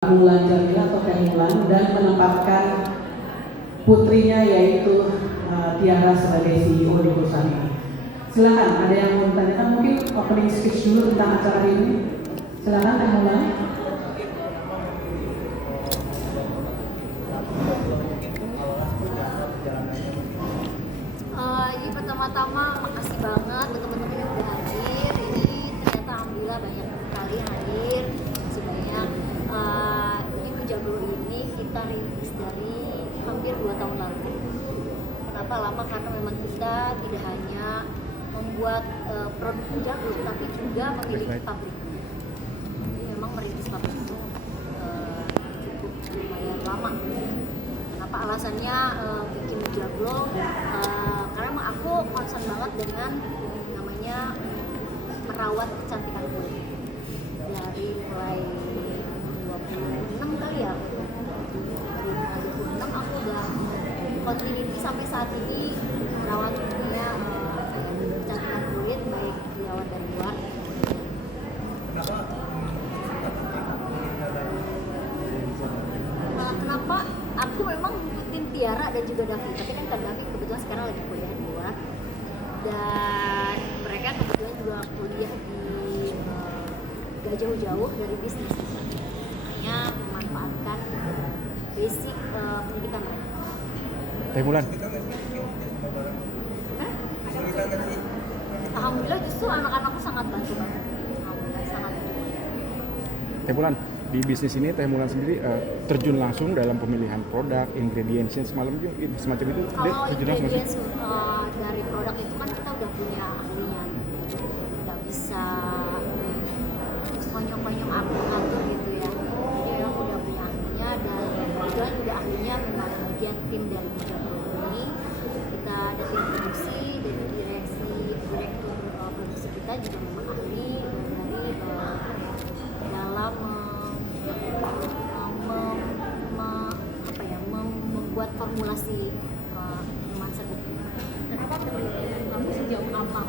Mulan Jamila atau Teh Mulan dan menempatkan putrinya yaitu Tiara sebagai CEO di perusahaan ini. Silakan, ada yang mau ditanyakan mungkin opening speech dulu tentang acara ini. Silakan Teh Mulan. Jadi pertama-tama makasih banget buat teman-teman yang udah hadir. Ini ternyata alhamdulillah banyak sekali hadir. Masih banyak. Ini Mujablo ini kita rintis dari hampir 2 tahun lalu. Kenapa lama? Karena memang kita tidak hanya membuat produk Mujablo, tapi juga memiliki pabrik. Jadi memang merintis pabrik itu cukup lumayan lama. Kenapa alasannya bikin Mujablo? Karena emang aku concern banget dengan namanya merawat kecantikan kulit. Dari mulai 26 kali ya, dari mulai 26 aku udah continuity sampai saat ini merawat kecantikan kulit, baik dirawat dari luar. Kenapa? Aku memang ngikutin Tiara dan juga Davi, tapi kan Davi kebetulan sekarang lagi kuliah di luar, dan mereka kebetulan juga kuliah di gak jauh-jauh dari bisnis, makanya memanfaatkan basic pendidikan mereka. Teh Mulan. Alhamdulillah justru anak-anakku sangat bantu banget. Alhamdulillah sangat. Teh Mulan, di bisnis ini Teh Mulan sendiri terjun langsung dalam pemilihan produk, ingredients semacam itu. Kalau ingredients dari produk itu kan kita udah punya ahlinya, nggak bisa konyong-konyong aku ngatur gitu ya. Jadi memang udah punya ahlinya, dan kebetulan juga ahlinya memang bagian tim dari Mujablo ini. Kita ada tim produksi, dari direktur produksi kita juga memang ahli dari dalam membuat formulasi minuman serbuk. Kenapa kamu sejauh apa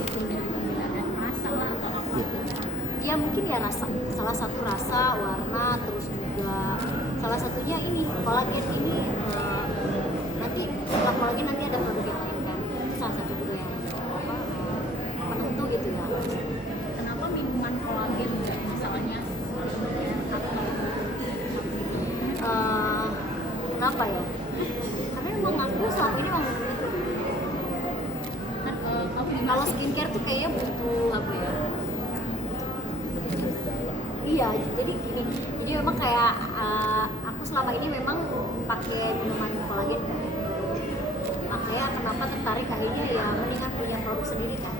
itu dari pemilihan rasa lah atau apa? Ya mungkin ya rasa, salah satu rasa, warna, terus juga salah satunya ini kolagen ini. Nanti setelah kolagen nanti ada produk yang lain kan, itu salah satu juga yang penentu gitu ya. Kenapa minuman kolagen misalnya Kenapa ya? Karena emang aku selama ini memang kalau skincare tuh kayaknya butuh apa ya? Iya, jadi gini, jadi memang kayak aku selama ini memang pakai minuman kolagen kan. Makanya kenapa tertarik akhirnya ya mendingan punya produk sendiri kan.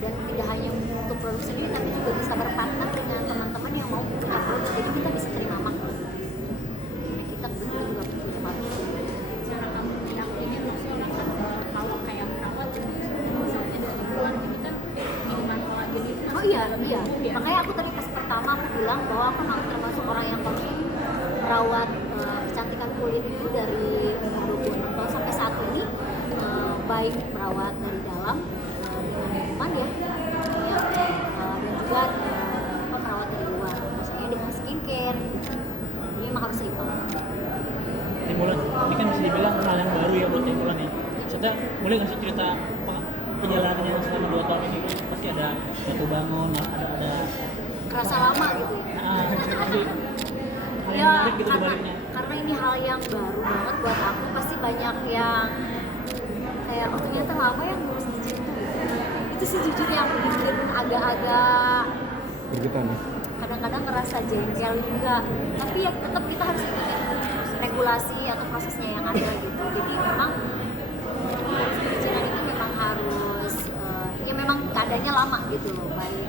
Dan tidak hanya untuk produk sendiri, tapi juga bisa berpartner dengan teman-teman yang mau punya produk, jadi kita bisa terima makan. Kita kebetulan juga punya pabrik. cara kamu yakinin maksudnya kan kalau kayak perawat misalnya dari luar ini kan minuman kolagen itu Oh iya, makanya aku tadi pas pertama aku bilang bahwa aku memang termasuk orang yang konsum merawat kecantikan kulit itu dari 26 tahun sampai saat ini, baik merawat dari dalam dengan minuman ya, dan juga merawat dari luar, misalnya dengan skincare. Ini memang harus seimbang. Teh Mulan, ini kan bisa dibilang hal yang baru ya buat Teh Mulan ya. Maksudnya boleh nggak sih cerita perjalanannya selama 2 tahun ini? Pasti ada jatuh bangun, ada Kerasa lama gitu ya. pasti hal yang menarik gitu dibaliknya. Karena ini hal yang baru banget buat aku, pasti banyak yang kayak oh ternyata lama yang ngurus digital gitu. Itu sih jujur yang bikin agak-agak Bergetan ya. kadang-kadang ngerasa jengkel juga, tapi ya tetap kita harus ikutin regulasi atau prosesnya yang ada gitu. Jadi memang ngurus perizinan itu memang harus ya memang keadaannya lama gitu loh, baik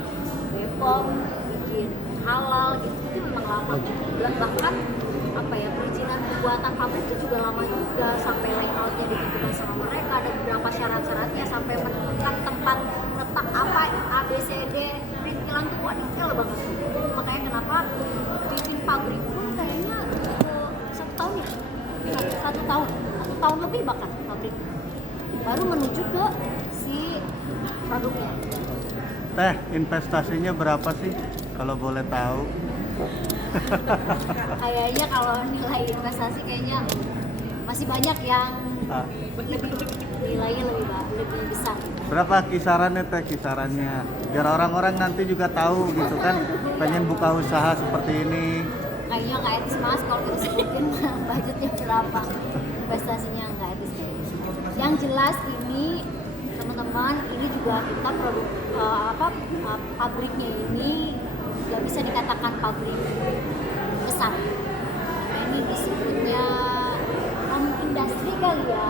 BPOM bikin halal gitu itu memang lama gitu. Dan bahkan apa ya, perizinan pembuatan pabrik itu juga lama juga, sampai layoutnya ditentukan sama mereka, ada beberapa syarat-syaratnya sampai menentukan tempat letak apa ABCD, perintilan tuh detail banget. Makanya kenapa bikin pabrik pun kayaknya 1 tahun ya, satu tahun lebih bahkan pabrik baru menuju ke si produknya. Teh, investasinya berapa sih kalau boleh tahu? Kayaknya kalau nilai investasi kayaknya masih banyak yang Ah, nilainya lebih besar. berapa kisarannya teh, kisarannya? Biar orang-orang nanti juga tahu gitu kan, pengen buka usaha seperti ini. Kayaknya nggak etis mas kalau kita sebutin budgetnya berapa, investasinya nggak etis kayaknya. Yang jelas ini teman-teman, ini juga kita produk pabriknya ini nggak bisa dikatakan pabrik besar. Nah, ini disebutnya industri kali ya.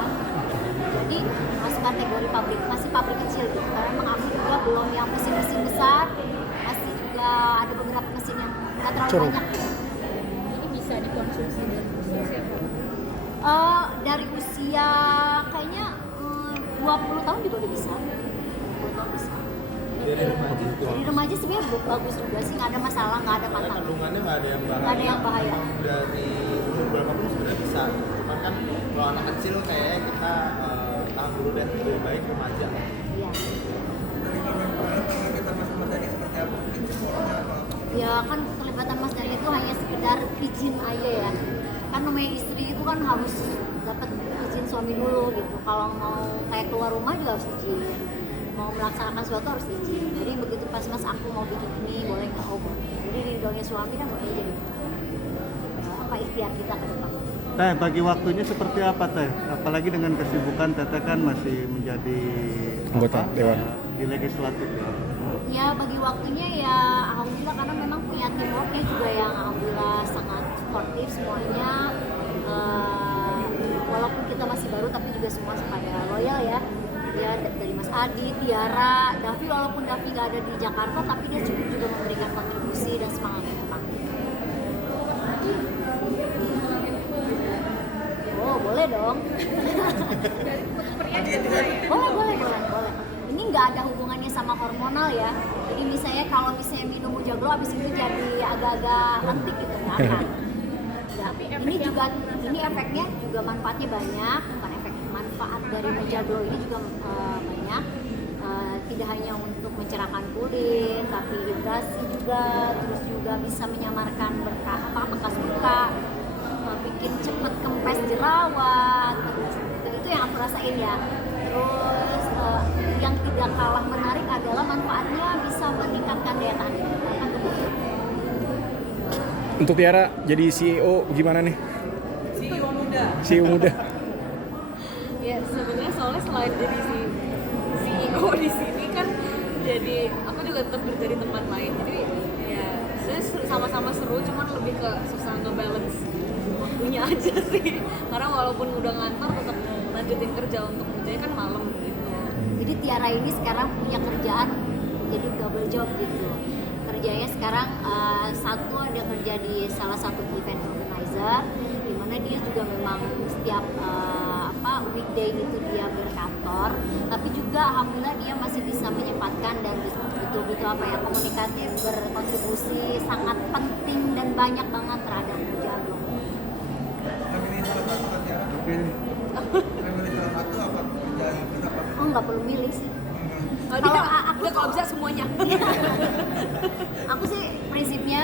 Jadi masuk kategori pabrik, masih pabrik kecil gitu. Karena memang aku juga belum yang mesin-mesin besar, masih juga ada beberapa mesin yang nggak terlalu Curug. banyak. Ini bisa dikonsumsi dari usia siapa? Dari usia kayaknya 20 tahun juga udah bisa. 20 tahun bisa. Dari remaja itu Dari remaja sebenarnya bagus juga sih, nggak ada masalah, nggak ada karena pantangan. kandungannya nggak ada yang bahaya. Nggak ada yang bahaya. Dari umur berapapun sebenarnya bisa. Cuman kan kalau anak kecil kayaknya kita tahan dulu deh, lebih baik remaja. Iya. Ya kan keterlibatan Mas Dani itu hanya sekedar izin aja ya. Kan namanya istri itu kan harus dapat izin suami dulu gitu. Kalau mau kayak keluar rumah juga harus izin. Mau melaksanakan sesuatu harus izin. Jadi begitu pas Mas aku mau bikin ini boleh nggak? Oh boleh. Jadi ridhonya suami kan boleh jadi apa ikhtiar kita ke depan. Teh, bagi waktunya seperti apa teh? Apalagi dengan kesibukan Teteh kan masih menjadi Anggota dewan. Di legislatif ya. Ya bagi waktunya ya alhamdulillah karena memang punya teamworknya juga yang alhamdulillah sangat sportif semuanya. Walaupun kita masih baru tapi juga semua pada loyal ya. Ya dari Mas Adi, Tiara, Davi walaupun Davi nggak ada di Jakarta tapi dia cukup juga memberikan kontribusi dan semangat ke depan. Oh boleh dong. boleh. Ini nggak ada hubungannya sama hormonal ya. Jadi misalnya kalau misalnya minum Mujaglo habis itu jadi agak-agak lentik gitu nggak akan. Nggak. Ini juga ini efeknya juga manfaatnya banyak. Bukan efek, manfaat dari Mujaglo ini juga banyak. Tidak hanya untuk mencerahkan kulit, tapi hidrasi juga, terus juga bisa menyamarkan bekas luka, bikin cepet kempes jerawat, terus itu yang aku rasain ya. Terus yang tidak kalah menarik adalah manfaatnya bisa meningkatkan daya tahan tubuh. Untuk Tiara jadi CEO gimana nih? CEO muda. CEO muda. Ya sebenarnya soalnya selain jadi CEO di sini kan jadi aku juga tetap kerja di tempat lain, jadi ya saya sama-sama seru, cuman lebih ke susah nge-balance waktunya aja sih, karena walaupun udah ngantor tetap lanjutin kerja untuk kerjanya kan malam gitu. Jadi Tiara ini sekarang punya kerjaan jadi double job gitu. Kerjanya sekarang satu ada kerja di salah satu event organizer, di mana dia juga memang setiap weekday itu dia berkantor, tapi juga alhamdulillah dia masih bisa menyempatkan dan betul-betul komunikatif, berkontribusi sangat penting dan banyak banget terhadap Mujaglo. Oh nggak perlu milih sih. Kalau bisa semuanya. Aku sih prinsipnya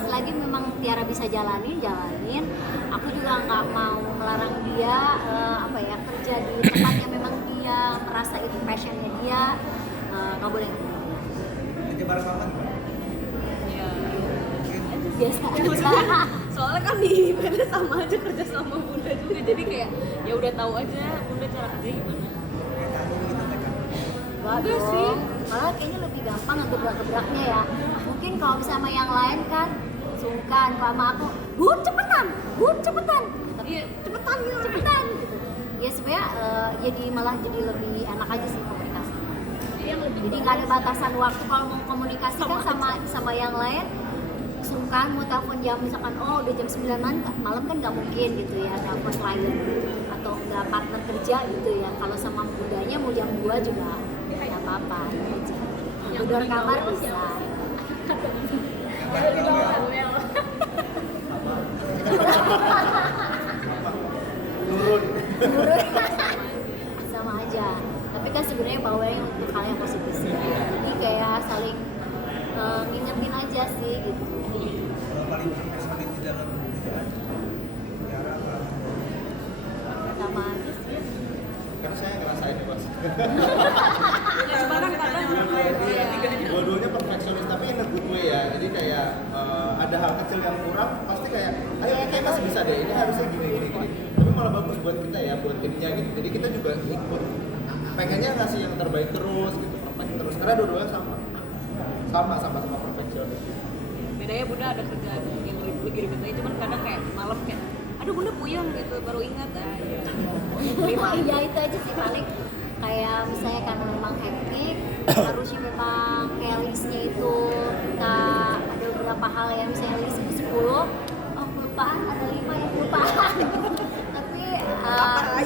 selagi memang Tiara bisa jalanin. Aku juga nggak mau melarang dia kerja di tempat yang memang dia merasa itu passionnya dia, nggak boleh. Biasa aja. Soalnya kan di Bunda sama aja kerja sama Bunda juga, jadi kayak ya udah tahu aja Bunda cara kerja gimana. Enggak sih, malah kayaknya lebih gampang gebrak-gebraknya ya. Mungkin kalau bisa sama yang lain kan sungkan, kalau sama aku, Bun cepetan. Tapi Iya, cepetan gitu. gitu. Ya sebenarnya malah jadi lebih enak aja sih komunikasi. Jadi nggak ada batasan waktu kalau mau komunikasi kan sama yang lain. Sungkan mau telepon jam misalkan udah jam 9 malam kan nggak mungkin gitu ya, telepon klien atau nggak partner kerja gitu ya. Kalau sama Bundanya mau jam 2 juga nggak apa-apa aja. Tidur kamar bisa. Turun. Sama aja. Tapi kan sebenarnya bawanya untuk hal yang positif sih. Jadi kayak saling ngingetin aja sih gitu. Cuma kan kadang Dua-duanya perfeksionis tapi in a good way ya. Jadi kayak ada hal kecil yang kurang pasti kayak ayo kita masih bisa deh, ini harusnya gini. Tapi malah bagus buat kita ya, buat timnya gitu. Jadi kita juga ikut pengennya ngasih yang terbaik terus gitu, perfect terus. Karena dua-duanya sama perfeksionis. bedanya Bunda ada kerjaan yang lebih ribet aja, cuman kadang kayak malam kayak aduh Bunda puyeng gitu, baru ingat Ya itu aja sih paling kayak misalnya karena memang hektik harusnya memang kayak listnya itu kita ada beberapa hal yang misalnya list 10 kelupaan ada 5 yang kelupaan tapi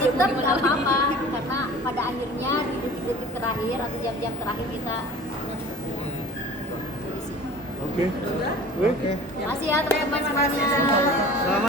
tetap nggak apa-apa karena pada akhirnya di detik-detik terakhir atau jam-jam terakhir kita Oke. Terima kasih ya teman-teman semuanya.